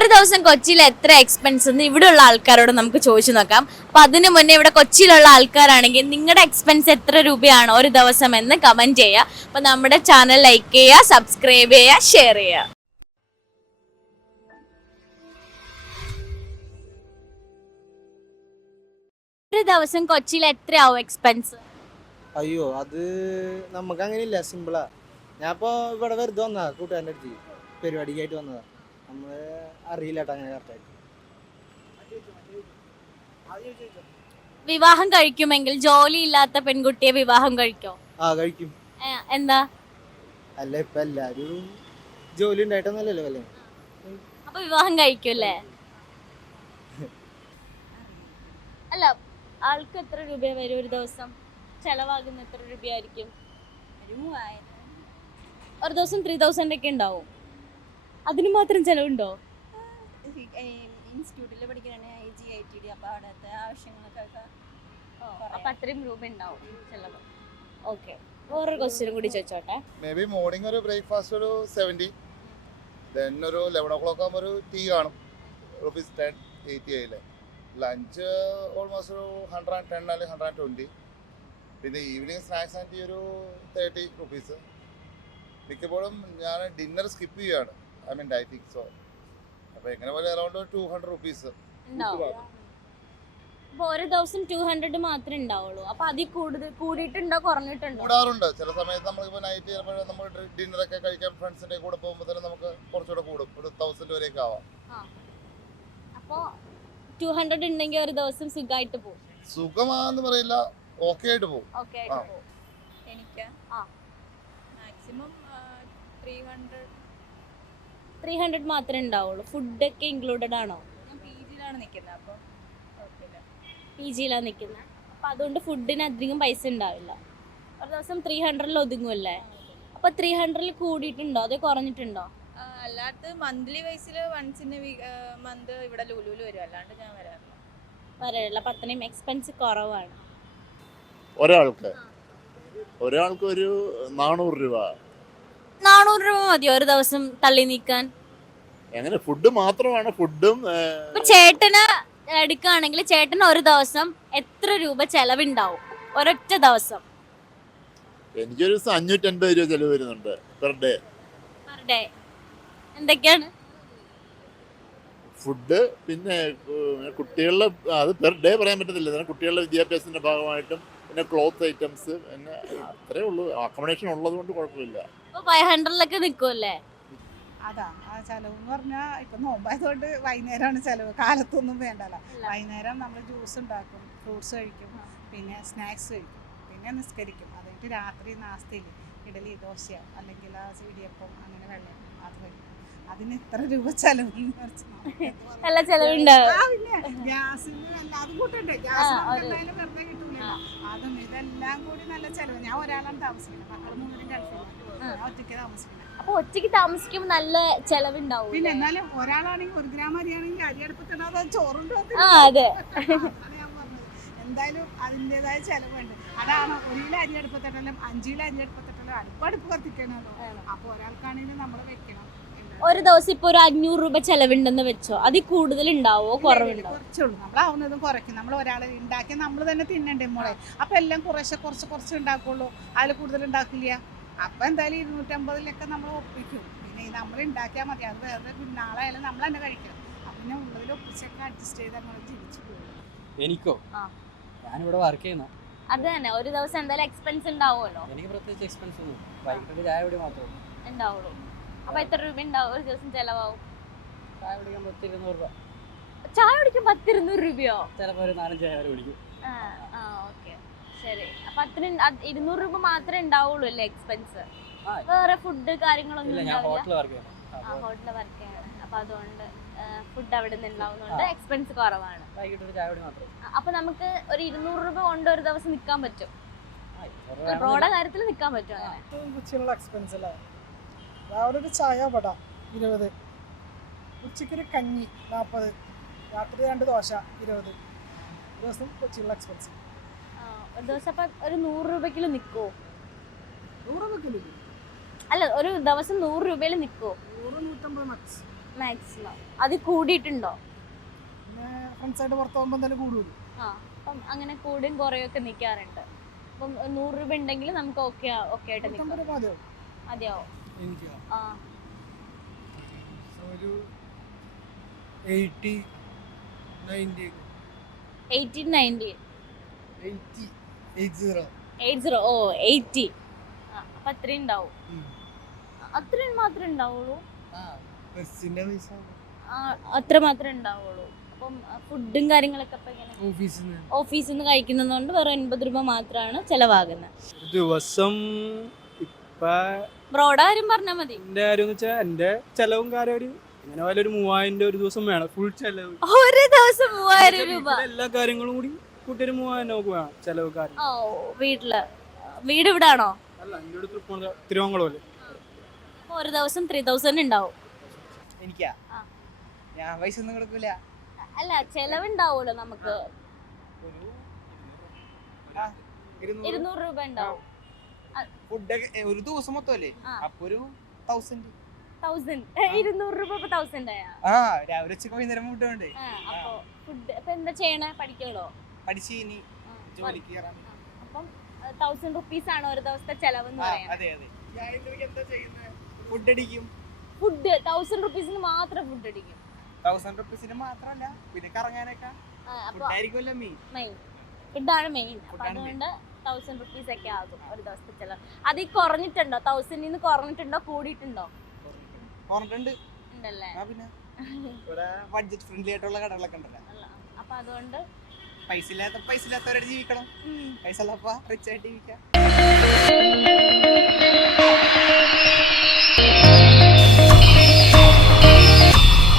ഒരു ദിവസം കൊച്ചിയിൽ എത്ര എക്സ്പെൻസ് എന്ന് ഇവിടെയുള്ള ആൾക്കാരോട് നമുക്ക് ചോദിച്ചു നോക്കാം. അപ്പൊ അതിനു മുന്നേ ഇവിടെ കൊച്ചിയിലുള്ള ആൾക്കാരാണെങ്കിൽ നിങ്ങളുടെ എക്സ്പെൻസ് എത്ര രൂപയാണ് ഒരു ദിവസം എന്ന് കമന്റ് ചെയ്യുക. അപ്പൊ നമ്മുടെ ചാനൽ ലൈക്ക് ചെയ്യുക, സബ്സ്ക്രൈബ് ചെയ്യുക, ഷെയർ ചെയ്യുക. ഒരു ദിവസം കൊച്ചിയിൽ എത്രയാവും എക്സ്പെൻസ്? അയ്യോ, അത് നമുക്ക് അങ്ങനെയില്ല, സിമ്പിളാ. ഞാൻ ഇപ്പോൾ ഇവിടെ വെറുതെ വന്നതാ, കൂട്ടുകാരൻ്റെ അടുത്ത് പരിപാടിക്കായിട്ട് വന്നതാ. നമ്മൾ അറിയില്ല കേട്ടോ അങ്ങനെ കറക്റ്റായിട്ട്. വിവാഹം കഴിക്കുമെങ്കിൽ ജോലി ഇല്ലാത്ത പെൺകുട്ടിയെ വിവാഹം കഴിക്കോ? കഴിക്കും. എന്താ? അല്ല, ഇപ്പം എല്ലാവരും ജോലി ഉണ്ടായിട്ടൊന്നുമല്ലല്ലോ കല്യാണം. അപ്പൊ വിവാഹം കഴിക്കൂല്ലേ? അല്ല, ആൾക്ക് എത്ര രൂപ വരും ഒരു ദിവസം? ചെലവാകുന്ന എത്ര രൂപയായിരിക്കും? ഒരു ദിവസം 3000 ഒക്കെ ഉണ്ടാവും. അതിന് മാത്രം ചെലവുണ്ടോ? ഇൻസ്റ്റിറ്റ്യൂട്ടിൽ പഠിക്കുകയാണ് IGITD. അപ്പോൾ അവിടുത്തെ ആവശ്യങ്ങൾക്കൊക്കെ അപ്പൊ അത്രയും രൂപ ഉണ്ടാവും ചെലവ്. ഓക്കെ, വേറൊരു ക്വസ്റ്റ്യനും കൂടി ചോദിച്ചോട്ടെ. മേ ബി മോർണിംഗ് ഒരു ബ്രേക്ക്ഫാസ്റ്റ് ഒരു 70, ദെൻ ഒരു 11 o'clock ആകുമ്പോൾ ഒരു ടീ കാണും, ₹10 80 ആയില്ലേ. ലഞ്ച് ഓൾമോസ്റ്റ് ഒരു 110 അല്ലെങ്കിൽ 120. പിന്നെ ഈവനിങ് സ്നാക്സ് ആൻഡ് ടീ ഒരു ₹30. മിക്കപ്പോഴും ഞാൻ ഡിന്നർ സ്കിപ്പ് ചെയ്യുകയാണ്, ഐ മീൻ ഡയറ്റിങ്. സോ അപ്പോൾ എങ്ങനെ പോലെ അറൗണ്ട് ₹200 അപ്പൊ ഒരു ദിവസം 200 മാത്രമേ ഉണ്ടാവുള്ളൂ. അപ്പൊ അതിൽ കൂടുതൽ കൂടിയിട്ടുണ്ടോ കുറഞ്ഞിട്ടുണ്ടോ? കൂടാറുണ്ട്. ചില സമയത്ത് നമ്മളിപ്പോൾ നൈറ്റ് ചിലപ്പോൾ നമ്മൾ ഡിന്നറൊക്കെ കഴിക്കാൻ ഫ്രണ്ട്സിൻ്റെ കൂടെ പോകുമ്പോൾ തന്നെ നമുക്ക് കുറച്ചുകൂടെ കൂടും, ഒരു 1000 വരെയൊക്കെ ആവാം. അപ്പൊ 200 ഉണ്ടെങ്കിൽ ഒരു ദിവസം സുഖമായിട്ട് പോകും. സുഖമാണെന്ന് പറയില്ല, ഓക്കെ ആയിട്ട് പോകും. എനിക്ക് മാക്സിമം 300 മാത്രമേ ഉണ്ടാവുള്ളൂ. ഫുഡൊക്കെ ഇൻക്ലൂഡഡ് ആണോ? ഞാൻ PG-യിലാണ് നിൽക്കുന്നത്, അപ്പോൾ കുഴപ്പമില്ല. PG-യിലാണ് നിൽക്കുന്നത്. അപ്പൊ അതുകൊണ്ട് ഫുഡിന് അധികം പൈസ ഉണ്ടാവില്ല. ഒരു ദിവസം 300 ഒതുങ്ങുമല്ലേ? അപ്പൊ 300 കൂടിയിട്ടുണ്ടോ അതോ കുറഞ്ഞിട്ടുണ്ടോ? അല്ലാത്ത മന്ത്ലി വൈസിൽ വൺസ് ഇൻ മന്ത് ഇവിടെ ലുലുവിൽ വരും, അല്ലാണ്ട് ഞാൻ വരാറില്ല. അപ്പൊ അത്രയും എക്സ്പെൻസ് കുറവാണ്. ഒരാൾക്ക് ഒരു 400 രൂപ. 400 രൂപ മതിയോ ഒരു ദിവസം തള്ളി നീക്കാൻ? എങ്ങനെ ഫുഡ് മാത്രമാണ്? ഫുഡും ഇപ്പൊ ചേട്ടന് എടുക്കുകയാണെങ്കിൽ ചേട്ടന് ഒരു ദിവസം എത്ര രൂപ ചെലവുണ്ടാവും ഒരൊറ്റ ദിവസം? എനിക്കൊരു 550 രൂപ ചെലവ് വരുന്നുണ്ട് പെർ ഡേ. പെർ ഡേ എന്തൊക്കെയാണ്? ഫുഡ്, പിന്നെ കുട്ടികളുടെ, അത് പെർ ഡേ പറയാൻ പറ്റത്തില്ല, കുട്ടികളുടെ വിദ്യാഭ്യാസത്തിന്റെ ഭാഗമായിട്ടും പിന്നെ ക്ലോത്ത് ഐറ്റംസ്, പിന്നെ അത്രേ ഉള്ളൂ. അക്കോമഡേഷൻ ഉള്ളത് കൊണ്ട് കുഴപ്പമില്ല. 500 നിൽക്കുമല്ലേ? അതാ ആ ചെലവ് എന്ന് പറഞ്ഞാൽ ഇപ്പൊ നോമ്പായതുകൊണ്ട് വൈകുന്നേരമാണ് ചെലവ്, കാലത്തൊന്നും വേണ്ടല്ലോ. വൈകുന്നേരം നമ്മൾ ജ്യൂസ് ഉണ്ടാക്കും, ഫ്രൂട്ട്സ് കഴിക്കും, പിന്നെ സ്നാക്സ് കഴിക്കും, പിന്നെ നിസ്കരിക്കും. അതായിട്ട് രാത്രി നാസ്തയിൽ ഇഡലി, ദോശ അല്ലെങ്കിൽ ഇടിയപ്പം, അങ്ങനെ വെള്ളം അത് കഴിക്കും. അതിന് ഇത്ര രൂപ ചെലവ് നല്ല ചെലവുണ്ടാവും. ഗ്യാസിന് അതും കൂട്ടണ്ടേ, ഗ്യാസ് എന്തായാലും വെറുതെ കിട്ടൂലല്ലോ. അതും ഇതെല്ലാം കൂടി നല്ല ചെലവ്. ഞാൻ ഒരാളാണ് താമസിക്കുന്നത്, മക്കൾ 3 ഗൾഫിലാണ്, ഞാൻ ഒറ്റയ്ക്ക് താമസിക്കുന്നത്. അപ്പൊ ഒറ്റയ്ക്ക് താമസിക്കുമ്പോൾ നല്ല ചെലവുണ്ടാവും. പിന്നെ എന്നാലും ഒരാളാണെങ്കിൽ 1 ഗ്രാം അരിയാണെങ്കിൽ അരി അടുപ്പത്തിടാതെ ചോറുണ്ട്. അതെ, ഞാൻ പറഞ്ഞത് എന്തായാലും അതിൻ്റെതായ ചെലവുണ്ട്. അതാണ് 1 കിലോ അരി അടുപ്പത്തിട്ടാലും 5 കിലോ അരി അടുപ്പത്തിട്ടാലും അടുപ്പ് കത്തിക്കാനല്ലോ. അപ്പൊ ഒരാൾക്കാണെങ്കിൽ നമ്മൾ വെക്കണം. ഒരു ദിവസം ഇപ്പൊ ഒരു 500 രൂപ ചെലവുണ്ടെന്ന് വെച്ചോ, അതിൽ കൂടുതൽ ഉണ്ടാവോ കുറവുണ്ടാവോ? കുറച്ചുള്ളൂ, നമ്മളാവുന്നതും കുറയ്ക്കും. നമ്മൾ ഒരാൾ ഉണ്ടാക്കിയാൽ നമ്മൾ തന്നെ തിന്നണ്ടേ മോളെ. അപ്പൊ എല്ലാം കുറച്ച് ഉണ്ടാക്കുള്ളൂ, അതിൽ കൂടുതൽ ഉണ്ടാക്കില്ല. അപ്പൊ എന്തായാലും 250 നമ്മൾ ഒപ്പിക്കും. പിന്നെ നമ്മൾ ഉണ്ടാക്കിയാൽ മതി, അത് വേറെ നാളെ ആയാലും നമ്മൾ തന്നെ കഴിക്കണം. പിന്നെ ഉള്ളതിൽ ഒപ്പിച്ചൊക്കെ അഡ്ജസ്റ്റ് ചെയ്ത് നമ്മൾ ജീവിച്ചു പോകും. എനിക്കോ? ഞാനിവിടെ വർക്ക് ചെയ്യുന്ന. അത് തന്നെ, ഒരു ദിവസം എന്തായാലും എക്സ്പെൻസ് ഉണ്ടാവുമല്ലോ. എനിക്ക് പ്രത്യേകിച്ച് എക്സ്പെൻസ് ഒന്നും, വൈകിട്ട് ചായ കുടി മാത്രമേ ഉണ്ടാവുള്ളൂ. അപ്പൊ എത്ര രൂപ ഉണ്ടാവും ഒരു ദിവസം ചെലവാവും? ചായ കുടിക്കാൻ 10-200 രൂപ. ചായ കുടിക്കാൻ 10-200 രൂപയോ? ചിലപ്പോൾ ഒരു 4-5 ചായ കുടിക്കും. ഓക്കെ, ശരി. അപ്പൊ 200 രൂപ മാത്രമേ ഉണ്ടാവുള്ളൂ അല്ലേ എക്സ്പെൻസ്? വേറെ ഫുഡ് കാര്യങ്ങളൊന്നും ഇല്ല, ഞാൻ ഹോട്ടലിൽ വർക്ക് ചെയ്യണം. ഹോട്ടലിൽ വർക്ക് ചെയ്യണം. അപ്പൊ അതുകൊണ്ട് ഫുഡ് അവിടെ നിന്ന് ഉണ്ടാവുന്നതുകൊണ്ട് എക്സ്പെൻസ് കുറവാണ്. വൈകിട്ട് ഒരു ചായ കുടി മാത്രം. അപ്പൊ നമുക്ക് ഒരു 200 രൂപ കൊണ്ട് ഒരു ദിവസം നിൽക്കാൻ പറ്റും, റോഡ കാര്യത്തിൽ നിൽക്കാൻ പറ്റും. അങ്ങനെ കൊച്ചിയിലുള്ള എക്സ്പെൻസ് അല്ലേ? രാവിലെ ഒരു ചായ വട 20, ഉച്ചയ്ക്കൊരു കഞ്ഞി 40, രാത്രി 2 ദോശ 20. ദിവസം കൊച്ചിയിലുള്ള എക്സ്പെൻസ്. ഒരു ദിവസം അപ്പൊ ഒരു 100 രൂപയ്ക്ക് നിൽക്കുമോ? 100 രൂപയ്ക്ക് അല്ല, ഒരു ദിവസം 100 രൂപയിൽ നിൽക്കുമോ? 100-150 മാക്സ്. മാക്സിമം അത് കൂടിയിട്ടുണ്ടോ? പിന്നെ ഫ്രണ്ട്സായിട്ട് പുറത്ത് പോകുമ്പോൾ എന്തായാലും കൂടുതൽ. ആ അപ്പം അങ്ങനെ കൂടും കുറയൊക്കെ നിൽക്കാറുണ്ട്. അപ്പം 100 രൂപ ഉണ്ടെങ്കിൽ നമുക്ക് ഓക്കെ ആയിട്ട് നിൽക്കാം. അതെയോ? എനിക്ക് ആ ഒരു 80, 90. 80 90 80. 80 ഓ 80 അപ്പൊ അത്രയും ഉണ്ടാവും. അത്രയും മാത്രമേ ഉണ്ടാവുള്ളൂ. ബസ്സിന്റെ പൈസ അത്ര മാത്രമേ ഉണ്ടാവുള്ളൂ. അപ്പം ഫുഡും കാര്യങ്ങളൊക്കെ ഇപ്പൊ എങ്ങനെ? ഓഫീസിൽ നിന്ന് കഴിക്കുന്നതുകൊണ്ട് വെറും 80 രൂപ മാത്രമാണ് ചെലവാകുന്നത്. ദിവസം ഇപ്പൊ ബ്രോയുടെ കാര്യം പറഞ്ഞാൽ മതി. എന്റെ കാര്യം എന്ന് വെച്ചാൽ എന്റെ ചെലവും കാര്യം ഇങ്ങനെ പോലെ ഒരു 3000 ഒരു ദിവസം വേണം ഫുൾ ചെലവ്. ഒരു ദിവസം 3000 രൂപ. എല്ലാ കാര്യങ്ങളും കൂടി കൂട്ടി ഒരു 3000 നമുക്ക് വേണം ചെലവ് കാര്യം. ഓ വീട് ഇവിടെ ആണോ? അല്ല എന്റെ ഒരു തിരുവനന്തപുരം. അപ്പൊ ഒരു ദിവസം 3000 ഉണ്ടാവും. എനിക്കാ ആ. ഞാൻ പൈസ ഒന്നും കൊടുക്കൂല. അല്ല ചെലവുണ്ടാവുമല്ലോ നമുക്ക്. ഒരു 200 രൂപ ഉണ്ടാവും. ഫുഡൊക്കെ ഒരു ദിവസം മൊത്തമല്ലേ? ആ. അപ്പൊ ഒരു 1000. 1000 200 രൂപ 1000 ആയാ? ആ രാവിലെ ഉച്ചക്ക് വൈകുന്നേരം ഫുഡ് വേണ്ടേ? അപ്പൊ ഫുഡ് ഇപ്പൊ എന്താ ചെയ്യണേ? പഠിക്കണോ? പഠിച്ച് ഇനി ജോലിക്ക് കയറാൻ. അപ്പം 1000 റുപ്പീസ് ആണ് ഒരു ദിവസത്തെ ചെലവെന്ന് പറയുന്നത്. അതെ അതെ. എന്താ ചെയ്യുന്നത്? ഫുഡ് അടിക്കും. ഫുഡ് 1000 റുപ്പീസിന് മാത്രം ഫുഡ് അടിക്കും. 1000 റുപ്പീസിന് മാത്രല്ല പിന്നെ കറങ്ങാനൊക്കെ അപ്പൊ ഫുഡായിരിക്കുമല്ലോ മെയിൻ. ഫുഡാണ് മെയിൻ. അപ്പൊ അതുകൊണ്ട് 1000 റുപ്പീസ് ഒക്കെ ആകും ഒരു ദിവസത്തെ ചെലവ്. അത് കുറഞ്ഞിട്ടുണ്ടോ? 1000 നിന്ന് കുറഞ്ഞിട്ടുണ്ടോ കൂടിയിട്ടുണ്ടോ? കുറഞ്ഞിട്ടുണ്ട്. ഉണ്ടല്ലേ? പിന്നെ ഇവിടെ ബഡ്ജറ്റ് ഫ്രണ്ട്ലി ആയിട്ടുള്ള കടകളൊക്കെ ഉണ്ടല്ലോ. അപ്പൊ അതുകൊണ്ട് പൈസ ഇല്ലാത്തവരായിട്ട് ജീവിക്കണം. പൈസ ഉള്ളപ്പോ റിച്ച് ആയിട്ട് ജീവിക്കാം.